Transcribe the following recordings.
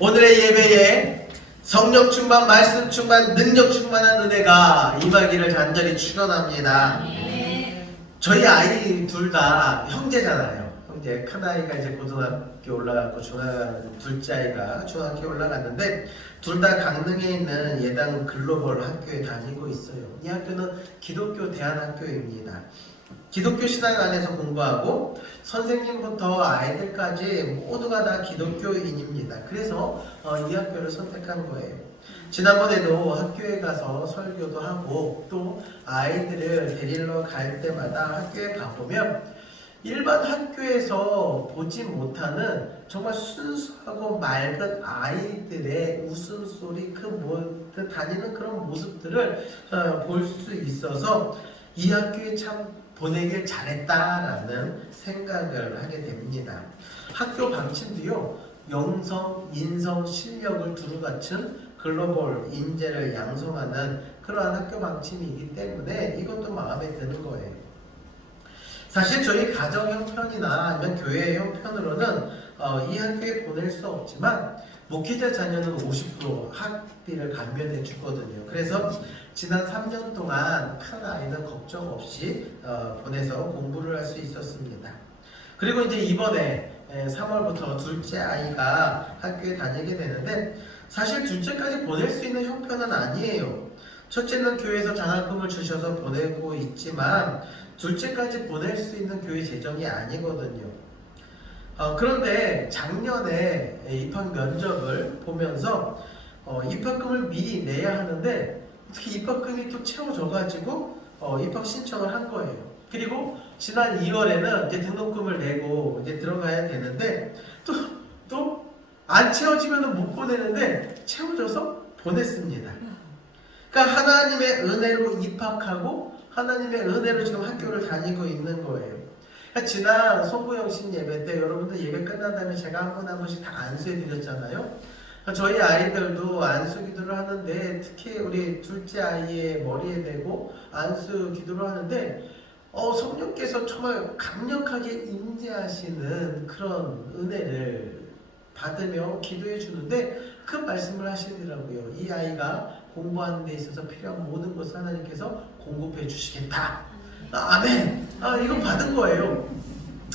오늘의 예배에 성령 충만, 말씀 충만, 능력 충만한 은혜가 임하기를 간절히 축원합니다. 저희 아이 둘 다 형제잖아요. 형제. 큰아이가 이제 고등학교 올라갔고 둘째 아이가 중학교 올라갔는데 둘 다 강릉에 있는 예당 글로벌 학교에 다니고 있어요. 이 학교는 기독교 대안학교입니다. 기독교 신앙 안에서 공부하고 선생님부터 아이들까지 모두가 다 기독교인입니다. 그래서 이 학교를 선택한 거예요. 지난번에도 학교에 가서 설교도 하고 또 아이들을 데리러 갈 때마다 학교에 가보면 일반 학교에서 보지 못하는 정말 순수하고 맑은 아이들의 웃음소리, 그 다니는 그런 모습들을 볼 수 있어서 이 학교에 참 보내길 잘했다라는 생각을 하게 됩니다. 학교 방침도요, 영성, 인성, 실력을 두루 갖춘 글로벌 인재를 양성하는 그러한 학교 방침이기 때문에 이것도 마음에 드는 거예요. 사실 저희 가정 형편이나 아니면 교회 형편으로는 이 학교에 보낼 수 없지만 목회자 자녀는 50% 학비를 감면해 주거든요. 그래서 지난 3년 동안 큰 아이는 걱정 없이 보내서 공부를 할 수 있었습니다. 그리고 이제 이번에 3월부터 둘째 아이가 학교에 다니게 되는데 사실 둘째까지 보낼 수 있는 형편은 아니에요. 첫째는 교회에서 장학금을 주셔서 보내고 있지만 둘째까지 보낼 수 있는 교회 재정이 아니거든요. 그런데 작년에 입학 면접을 보면서 입학금을 미리 내야 하는데 어떻게 입학금이 또 채워져가지고 입학 신청을 한 거예요. 그리고 지난 2월에는 이제 등록금을 내고 이제 들어가야 되는데 또 안 채워지면 못 보내는데 채워져서 보냈습니다. 그러니까 하나님의 은혜로 입학하고 하나님의 은혜로 지금 학교를 다니고 있는 거예요. 그러니까 지난 소부영신 예배 때 여러분들 예배 끝난 다음에 제가 한 번씩 다 안수해 드렸잖아요. 저희 아이들도 안수 기도를 하는데 특히 우리 둘째 아이의 머리에 대고 안수 기도를 하는데 성령께서 정말 강력하게 임재하시는 그런 은혜를 받으며 기도해 주는데 그 말씀을 하시더라고요. 이 아이가 공부하는 데 있어서 필요한 모든 것을 하나님께서 공급해 주시겠다. 아멘. 이거 받은 거예요.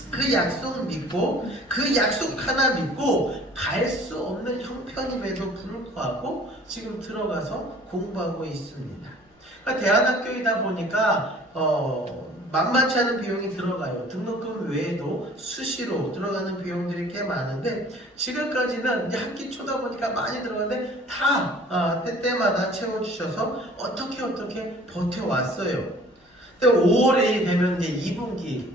그 약속 믿고 그 약속 하나 믿고 갈 수 없는 형편임에도 불구하고 지금 들어가서 공부하고 있습니다. 그러니까 대안학교이다 보니까 만만치 않은 비용이 들어가요. 등록금 외에도 수시로 들어가는 비용들이 꽤 많은데 지금까지는 이제 학기 초다 보니까 많이 들어가는데 다 때때마다 채워주셔서 어떻게 버텨왔어요. 근데 5월이 되면 이제 2분기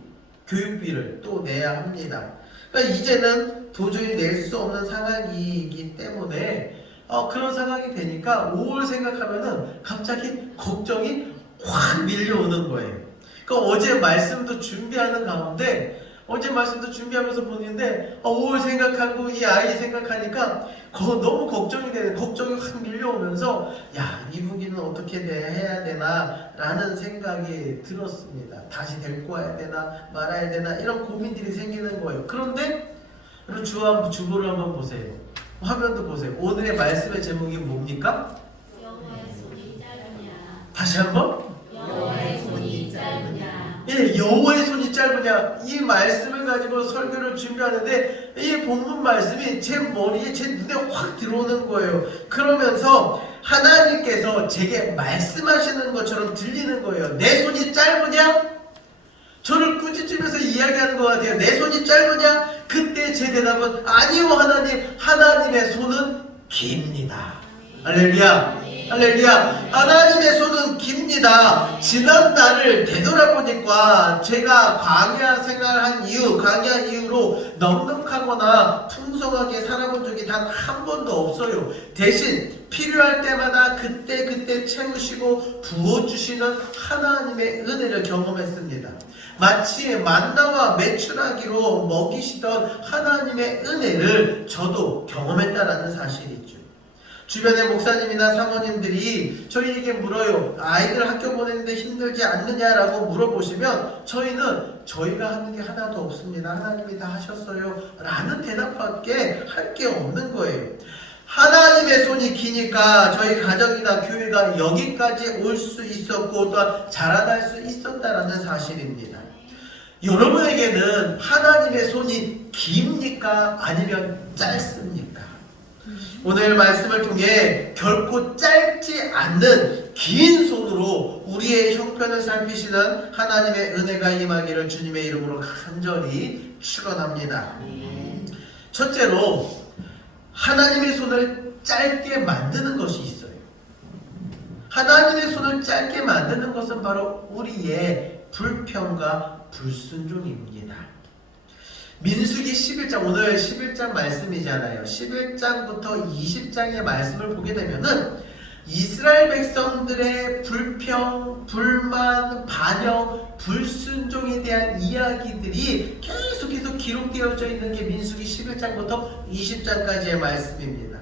교육비를 또 내야 합니다. 그러니까 이제는 도저히 낼 수 없는 상황이기 때문에 그런 상황이 되니까 5월 생각하면은 갑자기 걱정이 확 밀려오는 거예요. 그러니까 어제 말씀도 준비하는 가운데 어제 말씀도 준비하면서 보는데 5월 생각하고 이 아이 생각하니까 너무 걱정이 되는, 걱정이 확 밀려오면서 야, 이 분기는 어떻게 해야 되나 라는 생각이 들었습니다. 다시 데리고 와야 되나 말아야 되나 이런 고민들이 생기는 거예요. 그런데 주보를 한번 보세요. 화면도 보세요. 오늘의 말씀의 제목이 뭡니까? 여호와의 손이 짧으냐. 다시 한번? 여호와의 손이 짧으냐. 예, 여호와의 손이 짧으냐. 이 말씀을 가지고 설교를 준비하는데 이 본문 말씀이 제 머리에, 제 눈에 확 들어오는 거예요. 그러면서 하나님께서 제게 말씀하시는 것처럼 들리는 거예요. 내 손이 짧으냐? 저를 꾸짖으면서 이야기하는 것 같아요. 내 손이 짧으냐? 그때 제 대답은 아니요 하나님, 하나님의 손은 깁니다. 할렐루야. 할렐루야. 하나님의 손은 깁니다. 지난 날을 되돌아보니까 제가 광야 생활한 이후, 광야 이후로 넉넉하거나 풍성하게 살아본 적이 단 한 번도 없어요. 대신 필요할 때마다 그때 채우시고 부어주시는 하나님의 은혜를 경험했습니다. 마치 만나와 메추라기로 먹이시던 하나님의 은혜를 저도 경험했다라는 사실이죠. 주변의 목사님이나 사모님들이 저희에게 물어요. 아이들 학교 보내는데 힘들지 않느냐라고 물어보시면 저희는 저희가 하는 게 하나도 없습니다. 하나님이 다 하셨어요 라는 대답밖에 할 게 없는 거예요. 하나님의 손이 기니까 저희 가정이나 교회가 여기까지 올 수 있었고 또 자라날 수 있었다라는 사실입니다. 여러분에게는 하나님의 손이 깁니까? 아니면 짧습니까? 오늘 말씀을 통해 결코 짧지 않는 긴 손으로 우리의 형편을 살피시는 하나님의 은혜가 임하기를 주님의 이름으로 간절히 축원합니다. 첫째로 하나님의 손을 짧게 만드는 것이 있어요. 하나님의 손을 짧게 만드는 것은 바로 우리의 불평과 불순종입니다. 민수기 11장, 오늘 11장 말씀이잖아요. 11장부터 20장의 말씀을 보게 되면은 이스라엘 백성들의 불평, 불만, 반역, 불순종에 대한 이야기들이 계속해서 기록되어져 있는 게 민수기 11장부터 20장까지의 말씀입니다.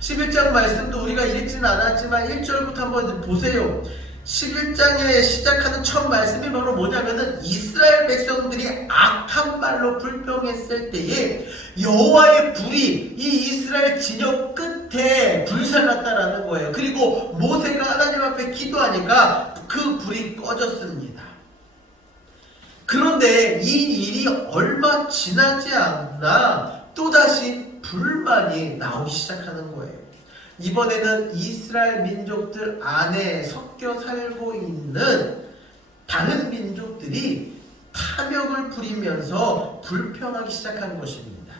11장 말씀도 우리가 읽지는 않았지만 1절부터 한번 보세요. 11장에 시작하는 첫 말씀이 바로 뭐냐면은 이스라엘 백성들이 악한 말로 불평했을 때에 여호와의 불이 이 이스라엘 진영 끝에 불살랐다라는 거예요. 그리고 모세가 하나님 앞에 기도하니까 그 불이 꺼졌습니다. 그런데 이 일이 얼마 지나지 않나 또다시 불만이 나오기 시작하는 거예요. 이번에는 이스라엘 민족들 안에 섞여 살고 있는 다른 민족들이 탐욕을 부리면서 불평하기 시작한 것입니다.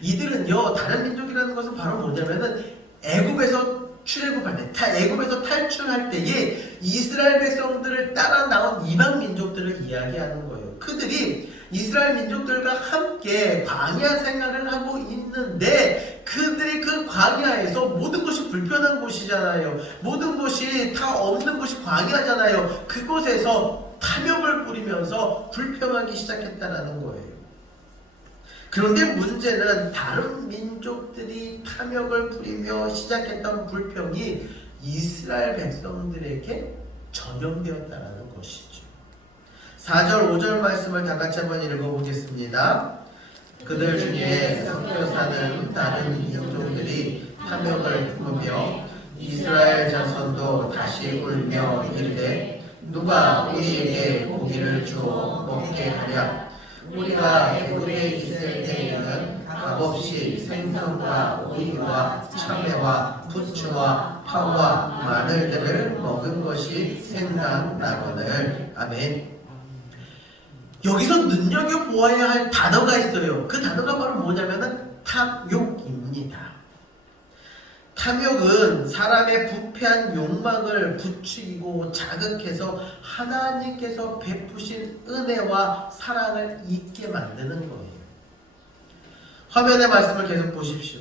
이들은요, 다른 민족이라는 것은 바로 뭐냐면은 애굽에서 출애굽할 때, 애굽에서 탈출할 때에 이스라엘 백성들을 따라 나온 이방 민족들을 이야기하는 거예요. 그들이 이스라엘 민족들과 함께 광야 생활을 하고 있는데 그들이 그 광야에서 모든 것이 불편한 곳이잖아요. 모든 것이 다 없는 곳이 광야잖아요. 그곳에서 탐욕을 부리면서 불평하기 시작했다는 거예요. 그런데 문제는 다른 민족들이 탐욕을 부리며 시작했던 불평이 이스라엘 백성들에게 전염되었다는 것이죠. 4절 5절 말씀을 다 같이 한번 읽어보겠습니다. 그들 중에 섞여 사는 다른 민족들이 탐욕을 품으며 이스라엘 자손도 다시 울며 이르되 누가 우리에게 고기를 주어 먹게 하랴. 우리가 애굽에 있을 때에는 값없이 생선과 오이와 참외와 부추와 파와 마늘들을 먹은 것이 생각나거늘. 아멘. 여기서 눈여겨보아야 할 단어가 있어요. 그 단어가 바로 뭐냐면은 탐욕입니다. 탐욕은 사람의 부패한 욕망을 부추기고 자극해서 하나님께서 베푸신 은혜와 사랑을 잊게 만드는 거예요. 화면의 말씀을 계속 보십시오.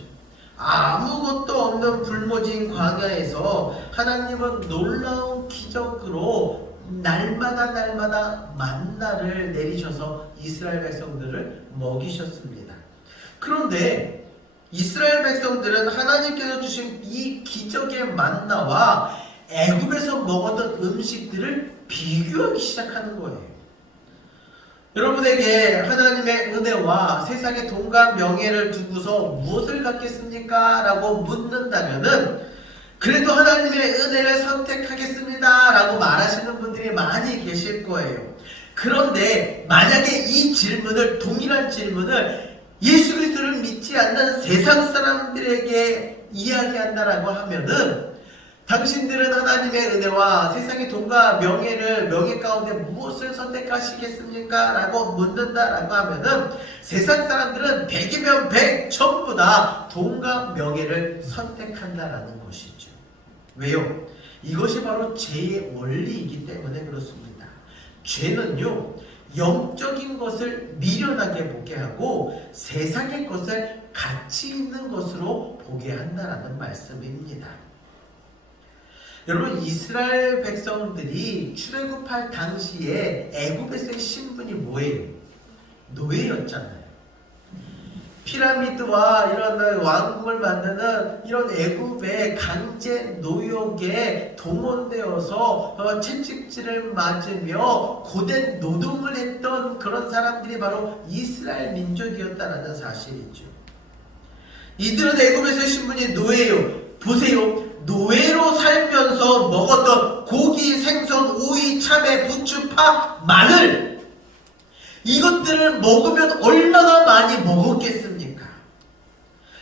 아무것도 없는 불모진 광야에서 하나님은 놀라운 기적으로 날마다 만나를 내리셔서 이스라엘 백성들을 먹이셨습니다. 그런데 이스라엘 백성들은 하나님께서 주신 이 기적의 만나와 애굽에서 먹었던 음식들을 비교하기 시작하는 거예요. 여러분에게 하나님의 은혜와 세상의 돈과 명예를 두고서 무엇을 갖겠습니까? 라고 묻는다면은 그래도 하나님의 은혜를 선택하겠습니다 라고 말하시는 분들이 많이 계실 거예요. 그런데 만약에 이 질문을, 동일한 질문을 예수 그리스도를 믿지 않는 세상 사람들에게 이야기한다라고 하면은 당신들은 하나님의 은혜와 세상의 돈과 명예 가운데 무엇을 선택하시겠습니까? 라고 묻는다라고 하면은 세상 사람들은 100이면 100 전부 다 돈과 명예를 선택한다라는 것이죠. 왜요? 이것이 바로 죄의 원리이기 때문에 그렇습니다. 죄는요, 영적인 것을 미련하게 보게 하고 세상의 것을 가치 있는 것으로 보게 한다라는 말씀입니다. 여러분, 이스라엘 백성들이 출애굽할 당시에 애굽에서의 신분이 뭐예요? 노예였잖아요. 피라미드와 이런 왕궁을 만드는 이런 애굽의 강제 노역에 동원되어서 채찍질을 맞으며 고된 노동을 했던 그런 사람들이 바로 이스라엘 민족이었다는 사실이죠. 이들은 애굽에서 신분이 노예요. 보세요. 노예로 살면서 먹었던 고기, 생선, 오이, 참외, 부추, 파, 마늘, 이것들을 먹으면 얼마나 많이 먹었겠습니까?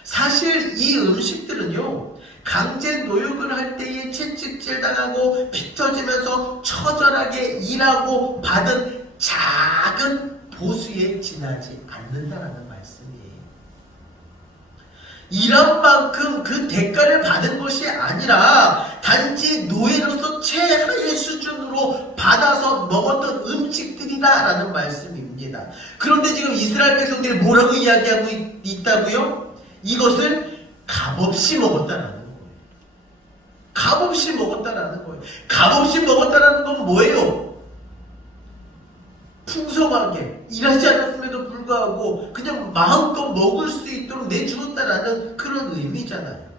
사실 이 음식들은요, 강제 노역을 할 때에 채찍질 당하고 피 터지면서 처절하게 일하고 받은 작은 보수에 지나지 않는다라는 말씀이에요. 일한 만큼 그 대가를 받은 것이 아니라 단지 노예로서 최하의 수준으로 받아서 먹었던 음식들이다라는 말씀입니다. 그런데 지금 이스라엘 백성들이 뭐라고 이야기하고 있다고요? 이것을 값없이 먹었다라는 거예요. 값없이 먹었다라는 거예요. 값없이 먹었다라는 건 뭐예요? 풍성하게 일하지 않았음에도 불구하고 그냥 마음껏 먹을 수 있도록 내주었다라는 그런 의미잖아요.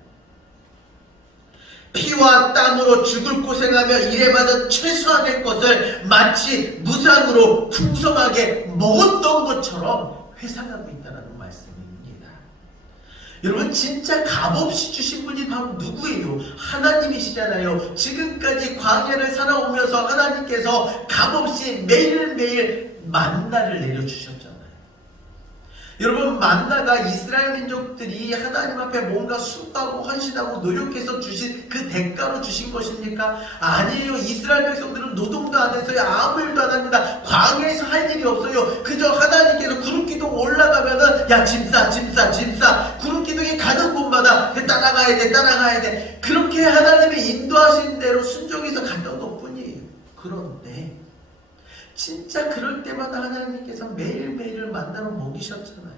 피와 땀으로 죽을 고생하며 일해받은 최소한의 것을 마치 무상으로 풍성하게 먹었던 것처럼 회상하고 있다는 말씀입니다. 여러분, 진짜 값없이 주신 분이 바로 누구예요? 하나님이시잖아요. 지금까지 광야를 살아오면서 하나님께서 값없이 매일매일 만나를 내려주셨잖아요. 여러분, 만나가 이스라엘 민족들이 하나님 앞에 뭔가 수고하고 헌신하고 노력해서 주신 그 대가로 주신 것입니까? 아니에요. 이스라엘 백성들은 노동도 안 했어요. 아무 일도 안 합니다. 광야에서 할 일이 없어요. 그저 하나님께서 구름기둥 올라가면은 야, 짐 싸. 구름기둥이 가는 곳마다 따라가야 돼. 그렇게 하나님의 인도하신 대로 순종해서 갔던 것뿐이에요. 그런데 진짜 그럴 때마다 하나님께서 매일매일을 만나로 먹이셨잖아요.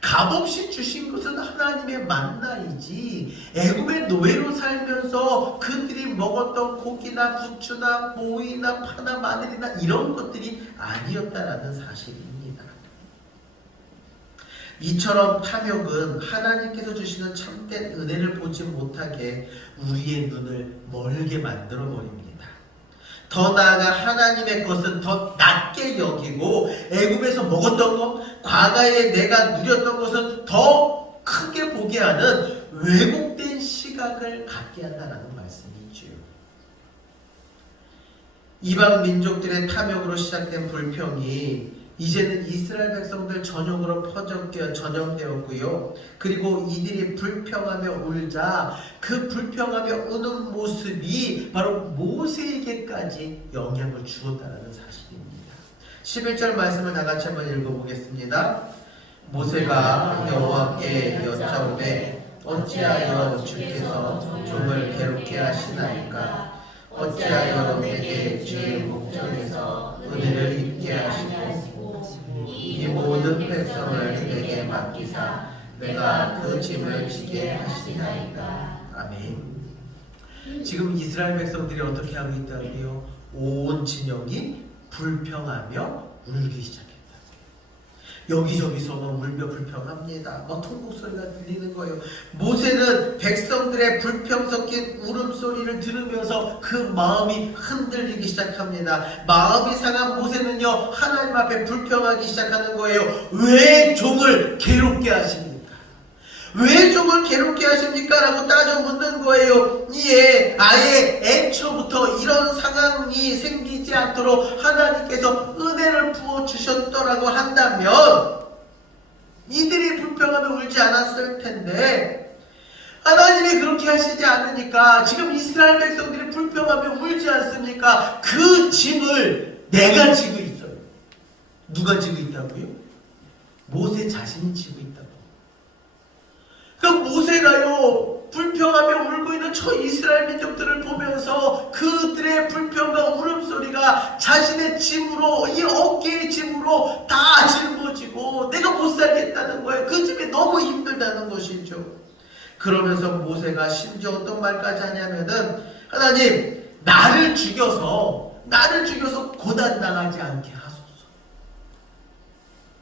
값없이 주신 것은 하나님의 만나이지, 애굽의 노예로 살면서 그들이 먹었던 고기나 부추나 오이나 파나 마늘이나 이런 것들이 아니었다라는 사실입니다. 이처럼 탐욕은 하나님께서 주시는 참된 은혜를 보지 못하게 우리의 눈을 멀게 만들어 버립니다. 더 나아가 하나님의 것은 더 낮게 여기고 애굽에서 먹었던 것, 과거에 내가 누렸던 것은 더 크게 보게 하는 왜곡된 시각을 갖게 한다는 말씀이죠. 이방 민족들의 탐욕으로 시작된 불평이 이제는 이스라엘 백성들 전역으로 전염되었고요. 그리고 이들이 불평하며 울자 그 불평하며 우는 모습이 바로 모세에게까지 영향을 주었다는 사실입니다. 11절 말씀을 다 같이 한번 읽어보겠습니다. 모세가 여호와께 여짜오되 어찌하여 주께서 종을 괴롭게 하시나이까? 어찌하여 내게 주의 목전에서 은혜를 입게 하시고 이 모든 백성을 내게 맡기사 내가 그 짐을 지게 하시나이까? 아멘. 지금 이스라엘 백성들이 어떻게 하고 있다고요? 온 진영이 불평하며 울기 시작했다. 여기저기서 막 울며 불평합니다. 막 통곡소리가 들리는 거예요. 모세는 백성들의 불평 섞인 울음소리를 들으면서 그 마음이 흔들리기 시작합니다. 마음이 상한 모세는요, 하나님 앞에 불평하기 시작하는 거예요. 왜 종을 괴롭게 하십니까? 왜 종을 괴롭게 하십니까? 라고 따져 묻는 거예요. 이에 아예 애초부터 이런 상황이 생기지 않도록 하나님께서 은혜를 부어주셨더라고 한다면 이들이 불평하며 울지 않았을 텐데, 하나님이 그렇게 하시지 않으니까 지금 이스라엘 백성들이 불평하며 울지 않습니까? 그 짐을 내가 지고 있어요. 누가 지고 있다고요? 모세 자신이 지고 있다고. 그 모세가요, 불평하며 울고 있는 저 이스라엘 민족들을 보면서 그들의 불평과 울음소리가 자신의 짐으로, 이 어깨의 짐으로 다 짊어지고 내가 못 살겠다는 거예요. 그 짐이 너무 힘들다는 것이죠. 그러면서 모세가 심지어 어떤 말까지 하냐면은, 하나님, 나를 죽여서 고난당하지 않게 하소서.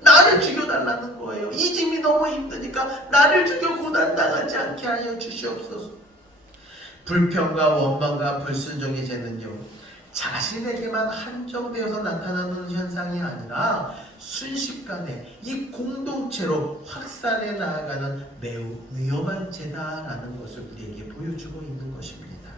나를 죽여달라는 거예요. 이 짐이 너무 힘드니까 나를 죽여 고난당하지 않게 하여 주시옵소서. 불평과 원망과 불순종의 죄는요, 자신에게만 한정되어서 나타나는 현상이 아니라 순식간에 이 공동체로 확산해 나아가는 매우 위험한 죄다라는 것을 우리에게 보여주고 있는 것입니다.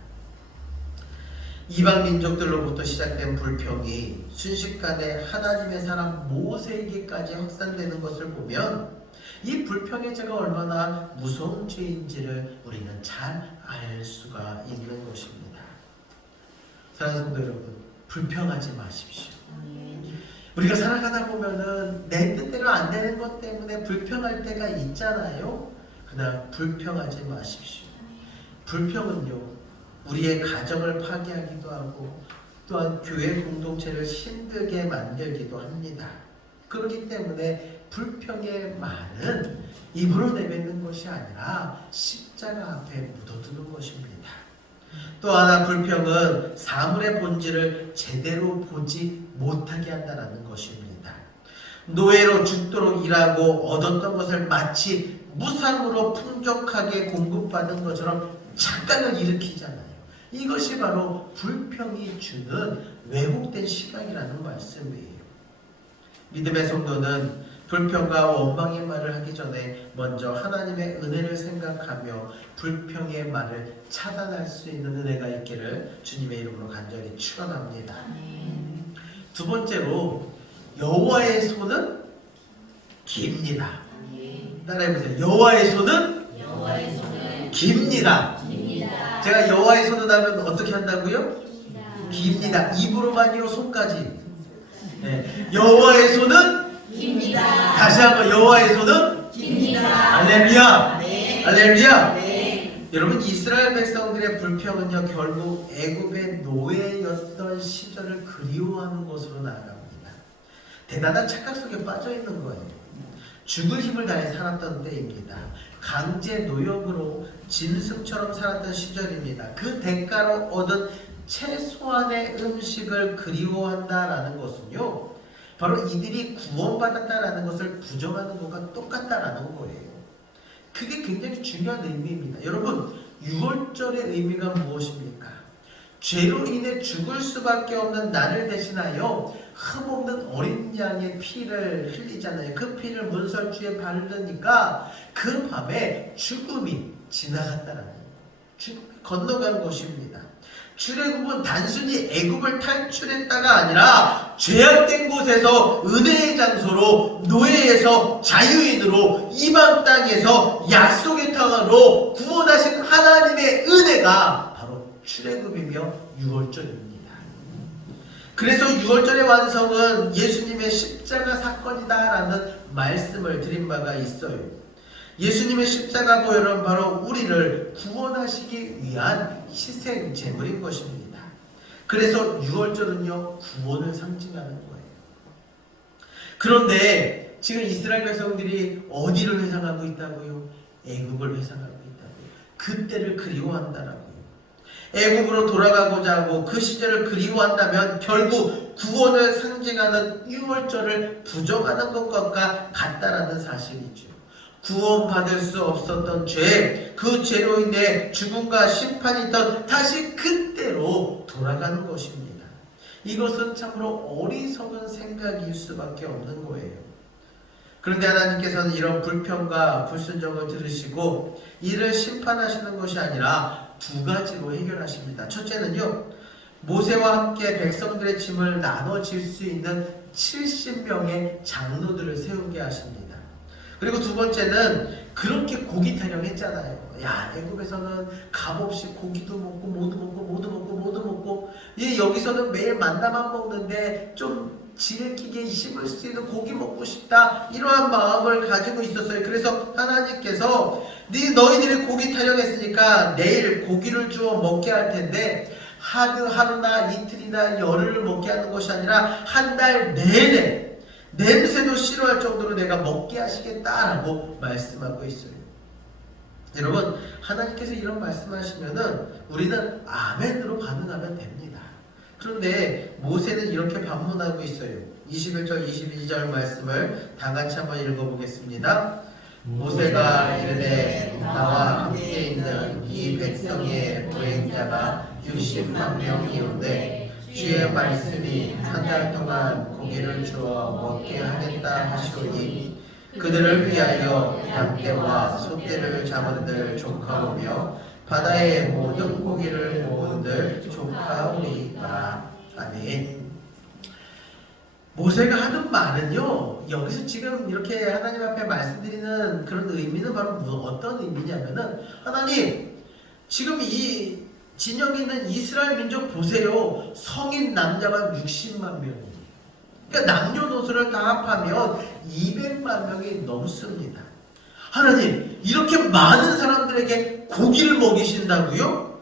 이방 민족들로부터 시작된 불평이 순식간에 하나님의 사람 모세에게까지 확산되는 것을 보면 이 불평의 죄가 얼마나 무서운 죄인지를 우리는 잘 알 수가 있는 것입니다. 사랑하는 성도 여러분, 불평하지 마십시오. 우리가 살아가다 보면은 내 뜻대로 안 되는 것 때문에 불평할 때가 있잖아요. 그러나 불평하지 마십시오. 불평은요, 우리의 가정을 파괴하기도 하고 또한 교회 공동체를 힘들게 만들기도 합니다. 그렇기 때문에 불평의 말은 입으로 내뱉는 것이 아니라 십자가 앞에 묻어두는 것입니다. 또 하나 불평은 사물의 본질을 제대로 보지 못하게 한다는 것입니다. 노예로 죽도록 일하고 얻었던 것을 마치 무상으로 풍족하게 공급받은 것처럼 착각을 일으키잖아요. 이것이 바로 불평이 주는 왜곡된 시각이라는 말씀이에요. 믿음의 성도는 불평과 원망의 말을 하기 전에 먼저 하나님의 은혜를 생각하며 불평의 말을 차단할 수 있는 은혜가 있기를 주님의 이름으로 간절히 축원합니다. 두 번째로 여호와의 손은 깁니다. 따라해보세요. 여호와의 손은 깁니다. 제가 여호와의 손은 하면 어떻게 한다고요? 깁니다. 입으로만요, 손까지. 네. 여호와의 손은 깁니다. 다시 한번 여호와의 손은 깁니다. 할렐루야. 네. 할렐루야. 네. 여러분, 이스라엘 백성들의 불평은요, 결국 애굽의 노예였던 시절을 그리워하는 것으로 나아갑니다. 대단한 착각 속에 빠져 있는 거예요. 죽을 힘을 다해 살았던 때입니다. 강제 노역으로 짐승처럼 살았던 시절입니다. 그 대가로 얻은 최소한의 음식을 그리워한다라는 것은요, 바로 이들이 구원받았다라는 것을 부정하는 것과 똑같다라는 거예요. 그게 굉장히 중요한 의미입니다. 여러분, 유월절의 의미가 무엇입니까? 죄로 인해 죽을 수밖에 없는 나를 대신하여 흠없는 어린 양의 피를 흘리잖아요. 그 피를 문설주에 바르니까 그 밤에 죽음이 지나갔다라는 거예요. 죽음이 건너간 것입니다. 출애굽은 단순히 애굽을 탈출했다가 아니라 죄악된 곳에서 은혜의 장소로, 노예에서 자유인으로, 이방 땅에서 약속의 땅으로 구원하신 하나님의 은혜가 바로 출애굽이며 유월절입니다. 그래서 유월절의 완성은 예수님의 십자가 사건이다라는 말씀을 드린 바가 있어요. 예수님의 십자가 보혈은 바로 우리를 구원하시기 위한 희생 제물인 것입니다. 그래서 유월절은요, 구원을 상징하는 거예요. 그런데 지금 이스라엘 백성들이 어디를 회상하고 있다고요? 애굽을 회상하고 있다고요. 그때를 그리워한다라고요. 애굽으로 돌아가고자 하고 그 시절을 그리워한다면 결국 구원을 상징하는 유월절을 부정하는 것과 같다라는 사실이죠. 구원받을 수 없었던 죄, 그 죄로 인해 죽음과 심판이 있던 다시 그때로 돌아가는 것입니다. 이것은 참으로 어리석은 생각일 수밖에 없는 거예요. 그런데 하나님께서는 이런 불평과 불순종을 들으시고 이를 심판하시는 것이 아니라 두 가지로 해결하십니다. 첫째는요, 모세와 함께 백성들의 짐을 나눠질 수 있는 70명의 장로들을 세우게 하십니다. 그리고 두 번째는 그렇게 고기 타령했잖아요. 야, 애굽에서는 값없이 고기도 먹고 모두 먹고 여기서는 매일 만나만 먹는데 좀 질기게 씹을 수 있는 고기 먹고 싶다, 이러한 마음을 가지고 있었어요. 그래서 하나님께서 너희들이 고기 타령했으니까 내일 고기를 주어 먹게 할 텐데 하루나 이틀이나 열흘을 먹게 하는 것이 아니라 한 달 내내 냄새도 싫어할 정도로 내가 먹게 하시겠다라고 말씀하고 있어요. 여러분, 하나님께서 이런 말씀하시면은 우리는 아멘으로 반응하면 됩니다. 그런데 모세는 이렇게 반문하고 있어요. 21절 22절 말씀을 다 같이 한번 읽어보겠습니다. 모세가 이르되 나와 함께 있는 이 백성의 보행자가 60만 명이온데 주의 말씀이 한 달 동안 고기를 주어 먹게 하겠다 하시오니 그들을 위하여 양떼와 소떼를 잡은들 조카오며 바다의 모든 고기를 모은들 조카오리이다. 아멘. 모세가 하는 말은요, 여기서 지금 이렇게 하나님 앞에 말씀드리는 그런 의미는 바로 어떤 의미냐면은, 하나님, 지금 이 진영에 있는 이스라엘 민족 보세요. 성인 남자가 60만 명이에요. 그러니까 남녀노소를 다 합하면 200만 명이 넘습니다. 하나님, 이렇게 많은 사람들에게 고기를 먹이신다고요?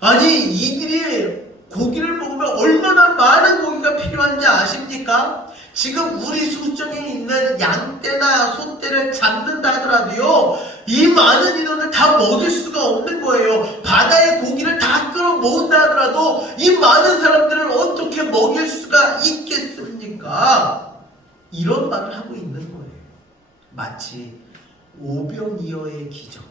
아니, 이들이 고기를 먹으면 얼마나 많은 고기가 필요한지 아십니까? 지금 우리 수정에 있는 양떼나 소떼를 잡는다 하더라도요, 이 많은 인원을 다 먹일 수가 없는 거예요. 바다의 고기를 다 끌어 모은다 하더라도 이 많은 사람들을 어떻게 먹일 수가 있겠습니까? 이런 말을 하고 있는 거예요. 마치 오병이어의 기적.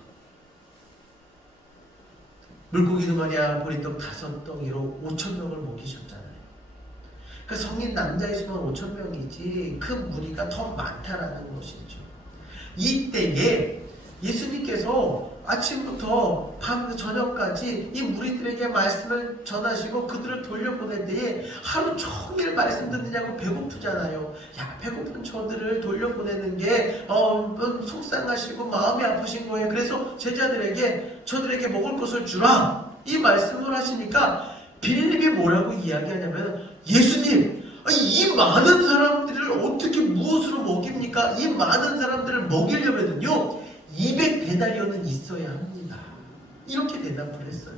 물고기 덩어리와 보리떡 5덩이로 5,000명을 먹이셨잖아요. 그러니까 성인 남자이시면 5,000명이지 그 무리가 더 많다라는 것이죠. 이때에 예수님께서 아침부터 밤 저녁까지 이 무리들에게 말씀을 전하시고 그들을 돌려보낼 때에 하루 종일 말씀 듣느냐고 배고프잖아요. 야, 배고픈 저들을 돌려보내는 게 속상하시고 마음이 아프신 거예요. 그래서 제자들에게 저들에게 먹을 것을 주라, 이 말씀을 하시니까 빌립이 뭐라고 이야기하냐면, 예수님, 이 많은 사람들을 어떻게 무엇으로 먹입니까? 이 많은 사람들을 먹이려면요 200데나리온은 있어야 합니다. 이렇게 대답을 했어요.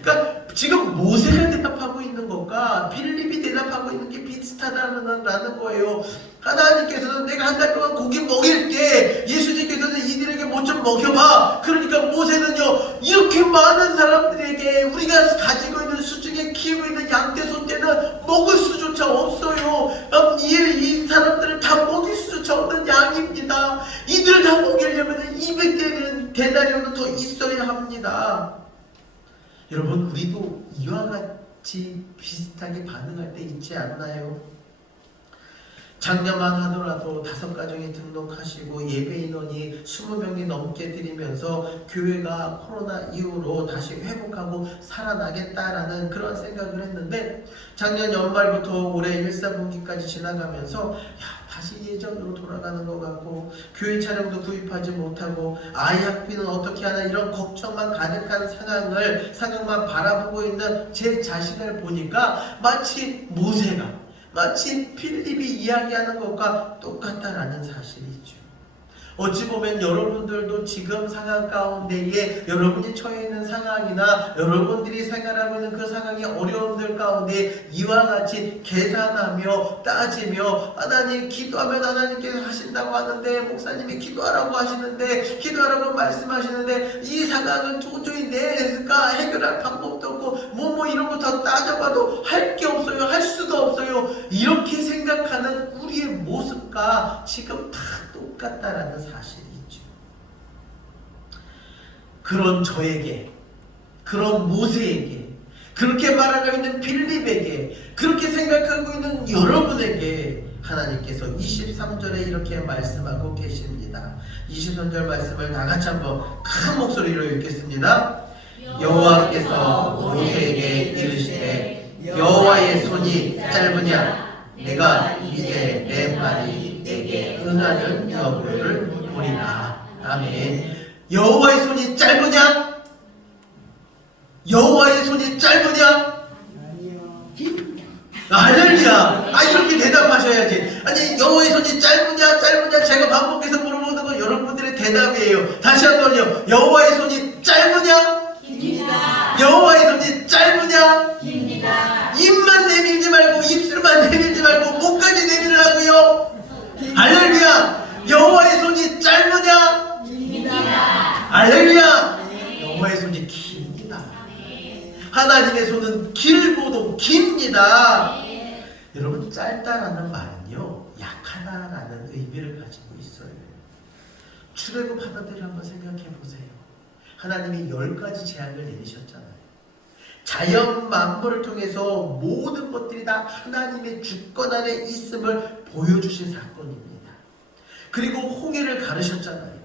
그러니까 지금 모세가 대답하고 있는 것과 빌립이 대답하고 있는 게 비슷하다는 거예요. 하나님께서는 내가 한 달 동안 고기 먹일게, 예수님께서는 이들에게 뭐 좀 먹여봐. 그러니까 모세는요, 이렇게 많은 사람들에게 우리가 가지고 있는 수중에 키우고 있는 양떼 소떼는 먹을 수조차 없어요. 이 사람들을 다 먹일 수조차 없는 양입니다. 이들을 다 먹이려면 200데나리온은 더 있어야 합니다. 여러분, 우리도 이와 같이 비슷하게 반응할 때 있지 않나요? 작년만 하더라도 5가정이 등록하시고 예배 인원이 20명이 넘게 드리면서 교회가 코로나 이후로 다시 회복하고 살아나겠다라는 그런 생각을 했는데, 작년 연말부터 올해 1사분기까지 지나가면서 다시 예전으로 돌아가는 것 같고, 교회 차량도 구입하지 못하고 아이 학비는 어떻게 하나, 이런 걱정만 가득한 상황만 바라보고 있는 제 자신을 보니까 마치 필립이 이야기하는 것과 똑같다라는 사실이죠. 어찌 보면 여러분들도 지금 상황 가운데에 여러분이 처해 있는 상황이나 여러분들이 생활하고 있는 그 상황의 어려움들 가운데 이와 같이 계산하며 따지며, 하나님 기도하면 하나님께서 하신다고 하는데, 목사님이 기도하라고 하시는데, 기도하라고 말씀하시는데, 이 상황은 도저히 내가 해결할 방법도 없고 뭐 이런 거 다 따져봐도 할 게 없어요, 할 수가 없어요, 이렇게 생각하는 우리의 모습과 지금 다 똑같다라는 사실이죠. 그런 저에게, 그런 모세에게, 그렇게 말하고 있는 빌립에게, 그렇게 생각하고 있는 여러분에게 하나님께서 23절에 이렇게 말씀하고 계십니다. 23절 말씀을 다 같이 한번 큰 목소리로 읽겠습니다. 여호와께서 모세에게 이르시되 여호와의 손이 짧으냐, 내가 이제 내 말이 내게 응하는 여부를 보리라. 아멘. 여호와의 손이 짧으냐? 여호와의 손이 짧으냐? 할렐루야. 이렇게 대답하셔야지. 아니, 여호와의 손이 짧으냐 제가 반복해서 물어보는 건 여러분들의 대답이에요. 다시 한번요. 여호와의 손이 짧으냐? 깁니다. 여호와의 손이 짧으냐? 깁니다. 입만 내밀지 말고, 입술만 내밀지 말고 목까지 내밀으라고요. 할렐루야. 여호와의 손이 짧으냐? 깁니다. 할렐루야. 여호와의 손이 깁니다. 하나님의 손은 길고도 깁니다. 여러분, 짧다라는 말은요, 약하다라는 의미를 가지고 있어요. 출애굽 하나들을 한번 생각해 보세요. 하나님이 10가지 재앙을 내리셨잖아요. 자연 만물을 통해서 모든 것들이 다 하나님의 주권 안에 있음을 보여주신 사건입니다. 그리고 홍해를 가르셨잖아요.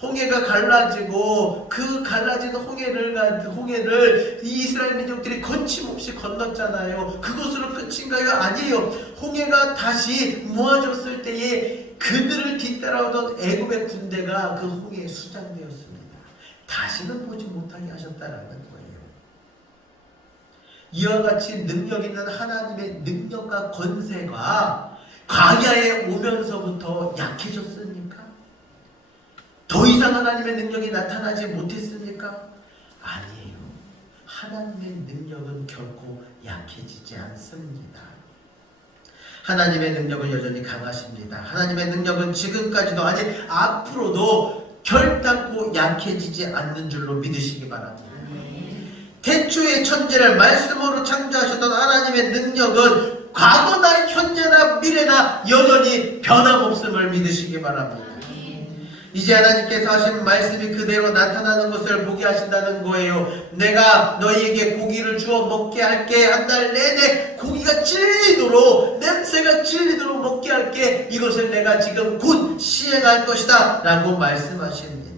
홍해가 갈라지고 그 갈라진 홍해를 이 이스라엘 민족들이 거침없이 건넜잖아요. 그것으로 끝인가요? 아니에요. 홍해가 다시 모아졌을 때에 그들을 뒤따라오던 애굽의 군대가 그 홍해에 수장되었습니다. 다시는 보지 못하게 하셨다라는 거예요. 이와 같이 능력 있는 하나님의 능력과 권세가 광야에 오면서부터 약해졌습니까? 더 이상 하나님의 능력이 나타나지 못했습니까? 아니에요. 하나님의 능력은 결코 약해지지 않습니다. 하나님의 능력은 여전히 강하십니다. 하나님의 능력은 지금까지도 아니 앞으로도 결단코 약해지지 않는 줄로 믿으시기 바랍니다. 태초의 천지를 말씀으로 창조하셨던 하나님의 능력은 과거나 현재나 미래나 여전히 변함없음을 믿으시기 바랍니다. 이제 하나님께서 하신 말씀이 그대로 나타나는 것을 보게 하신다는 거예요. 내가 너희에게 고기를 주어 먹게 할게. 한 달 내내 고기가 질리도록, 냄새가 질리도록 먹게 할게. 이것을 내가 지금 곧 시행할 것이다 라고 말씀하십니다.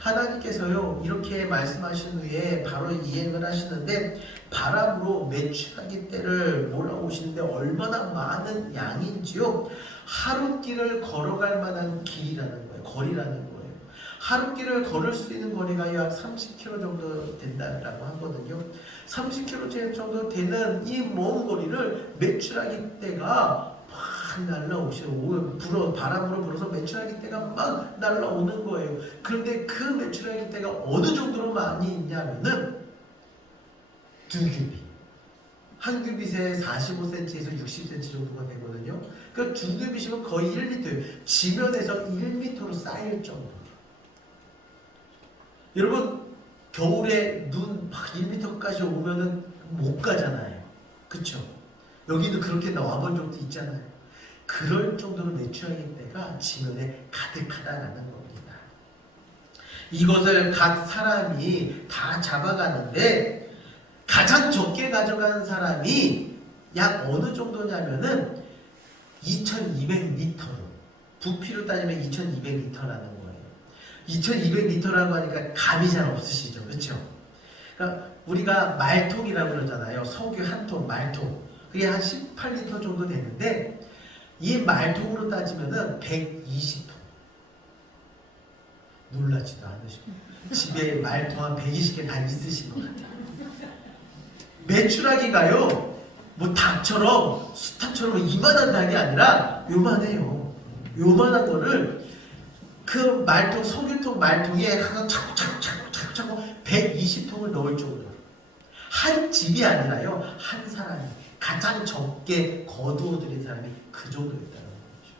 하나님께서요 이렇게 말씀하신 후에 바로 이행을 하시는데, 바람으로 메추라기 떼를 몰아오시는데 얼마나 많은 양인지요, 하루길을 걸어갈 만한 길이라는 거예요. 거리라는 거예요. 하루길을 걸을 수 있는 거리가 약 30km 정도 된다라고 하거든요. 30km 정도 되는 이 먼 거리를 메추라기 떼가 막 날라오시고, 바람으로 불어서 메추라기 떼가 막 날라오는 거예요. 그런데 그 메추라기 떼가 어느 정도로 많이 있냐면은 두 규빗, 한 규빗에 45cm에서 60cm 정도가 되거든요. 그러니까 두 규빗이면 거의 1m예요. 지면에서 1m로 쌓일 정도로. 여러분 겨울에 눈 막 1m까지 오면은 못 가잖아요. 그쵸? 여기도 그렇게 나와본 적도 있잖아요. 그럴 정도로 메추라기 떼가 지면에 가득하다라는 겁니다. 이것을 각 사람이 다 잡아가는데, 가장 적게 가져가는 사람이 약 어느 정도냐면은 2200m로, 부피로 따지면 2200m라는 거예요. 2200m라고 하니까 감이 잘 없으시죠? 그렇죠? 그러니까 우리가 말통이라고 그러잖아요. 석유 한 통, 말통. 그게 한 18리터 정도 되는데, 이 말통으로 따지면은 120통. 놀라지도 않으시고 집에 말통 한 120개 다 있으신 것 같아요. 메추라기가요 뭐 닭처럼 수탉처럼 이만한 닭이 아니라 요만해요. 요만한 거를 그 말통, 석유통 말통에 하나 차고 120통을 넣을 정도로, 한 집이 아니라요 한 사람이, 가장 적게 거두어들인 사람이 그 정도였다는 거죠.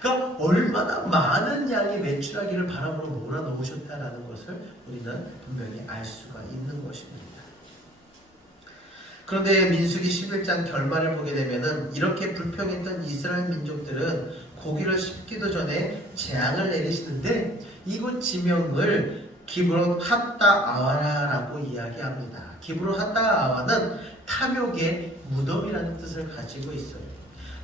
그러니까 얼마나 많은 양의 메추라기를 바람으로 몰아넣으셨다라는 것을 우리는 분명히 알 수가 있는 것입니다. 그런데 민수기 11장 결말을 보게 되면은 이렇게 불평했던 이스라엘 민족들은 고기를 씹기도 전에 재앙을 내리시는데, 이곳 지명을 기브롯 핫다 아와라라고 이야기합니다. 기브롯 핫다 아와는 탐욕의 무덤이라는 뜻을 가지고 있어요.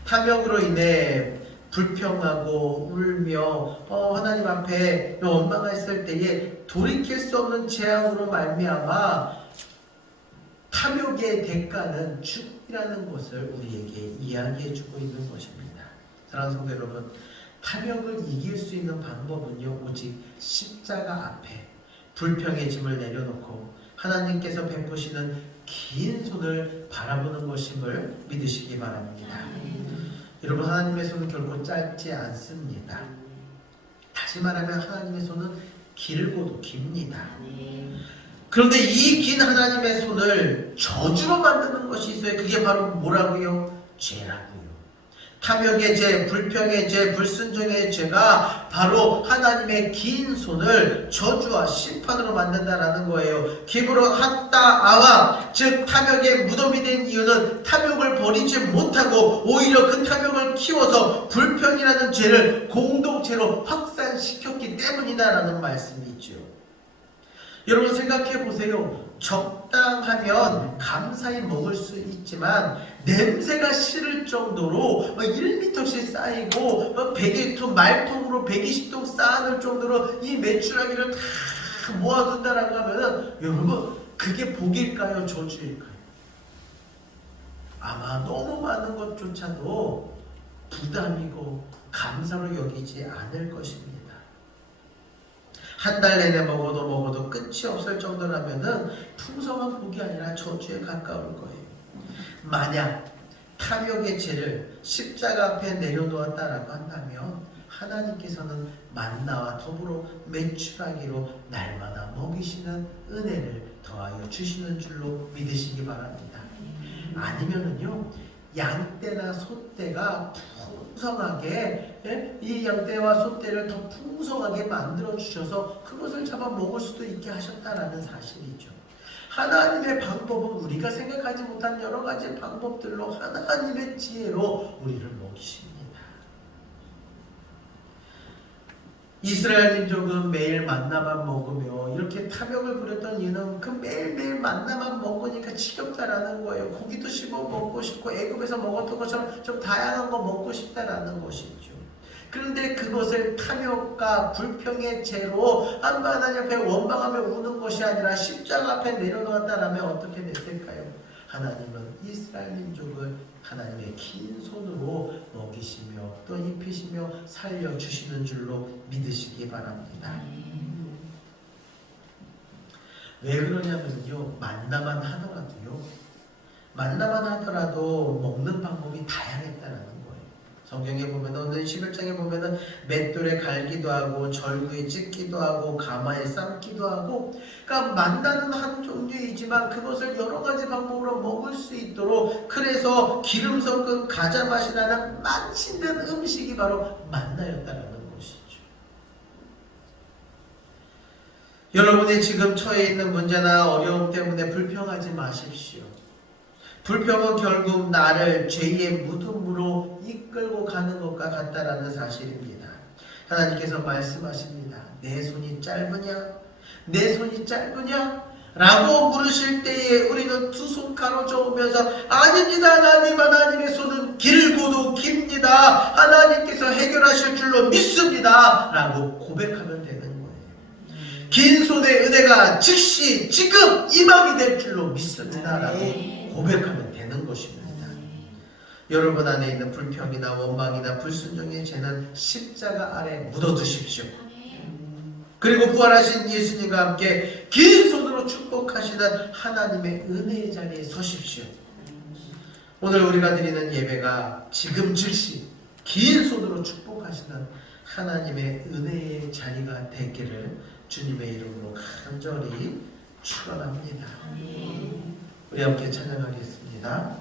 탐욕으로 인해 불평하고 울며 하나님 앞에 원망했을 때에 돌이킬 수 없는 재앙으로 말미암아 탐욕의 대가는 죽이라는 것을 우리에게 이야기해주고 있는 것입니다. 사랑하는 성도 여러분, 탐욕을 이길 수 있는 방법은요 오직 십자가 앞에 불평의 짐을 내려놓고 하나님께서 베푸시는 긴 손을 바라보는 것임을 믿으시기 바랍니다. 여러분, 하나님의 손은 결코 짧지 않습니다. 다시 말하면 하나님의 손은 길고도 깁니다. 그런데 이 긴 하나님의 손을 저주로 만드는 것이 있어요. 그게 바로 뭐라고요? 죄라고요. 탐욕의 죄, 불평의 죄, 불순종의 죄가 바로 하나님의 긴 손을 저주와 심판으로 만든다라는 거예요. 기브롯 핫다 아와, 즉 탐욕의 무덤이 된 이유는 탐욕을 버리지 못하고 오히려 그 탐욕을 키워서 불평이라는 죄를 공동체로 확산시켰기 때문이다라는 말씀이 있죠. 여러분 생각해 보세요. 적당하면 감사히 먹을 수 있지만 냄새가 싫을 정도로 1m씩 쌓이고 100통 말통으로 120통 쌓아놓을 정도로 이 메추라기를 다 모아둔다라고 하면은 여러분 그게 복일까요? 저주일까요? 아마 너무 많은 것조차도 부담이고 감사로 여기지 않을 것입니다. 한 달 내내 먹어도 끝이 없을 정도라면은 풍성한 복이 아니라 저주에 가까울 거예요. 만약 탐욕의 죄를 십자가 앞에 내려놓았다라고 한다면 하나님께서는 만나와 더불어 메추라기로 날마다 먹이시는 은혜를 더하여 주시는 줄로 믿으시기 바랍니다. 아니면은요, 양떼나 소떼가 풍성하게 이 양떼와 소떼를 더 풍성하게 만들어 주셔서 그것을 잡아 먹을 수도 있게 하셨다라는 사실이죠. 하나님의 방법은 우리가 생각하지 못한 여러 가지 방법들로 하나님의 지혜로 우리를 먹이십니다. 이스라엘 민족은 매일 만나만 먹으며 이렇게 탐욕을 부렸던 이유는 그 매일매일 만나만 먹으니까 지겹다라는 거예요. 고기도 씹어 먹고 싶고 애굽에서 먹었던 것처럼 좀 다양한 거 먹고 싶다라는 것이죠. 그런데 그것을 탐욕과 불평의 죄로 하나님 앞에 원망하며 우는 것이 아니라 십자가 앞에 내려놓았다라면 어떻게 됐을까요? 하나님은 이스라엘 민족을 하나님의 긴 손으로 먹이시며 또 입히시며 살려주시는 줄로 믿으시기 바랍니다. 왜 그러냐면요, 만나만 하더라도 먹는 방법이 다양했다라는 거예요. 성경에 보면 오늘 11장에 보면은 맷돌에 갈기도 하고 절구에 찢기도 하고 가마에 삶기도 하고, 그러니까 만나는 한 종류이지만 그것을 여러 가지 방법으로 먹을 수 있도록, 그래서 기름 섞은 가자 맛이 나는 맛있는 음식이 바로 만나였다라는 것이죠. 여러분이 지금 처해 있는 문제나 어려움 때문에 불평하지 마십시오. 불평은 결국 나를 죄의 무덤으로 이끌고 가는 것과 같다라는 사실입니다. 하나님께서 말씀하십니다. 내 손이 짧으냐? 내 손이 짧으냐? 라고 물으실 때에 우리는 두 손 가로저으면서 아닙니다. 하나님의 손은 길고도 깁니다. 하나님께서 해결하실 줄로 믿습니다. 라고 고백하면 되는 거예요. 긴 손의 은혜가 즉시 지금 임하게 될 줄로 믿습니다. 라고 고백하면 되는 것입니다. 여러분 안에 있는 불평이나 원망이나 불순종의 죄는 십자가 아래 묻어두십시오. 그리고 부활하신 예수님과 함께 긴 손으로 축복하시는 하나님의 은혜의 자리에 서십시오. 오늘 우리가 드리는 예배가 지금 즉시 긴 손으로 축복하시는 하나님의 은혜의 자리가 되기를 주님의 이름으로 간절히 축원합니다. 우리 함께 찬양하겠습니다.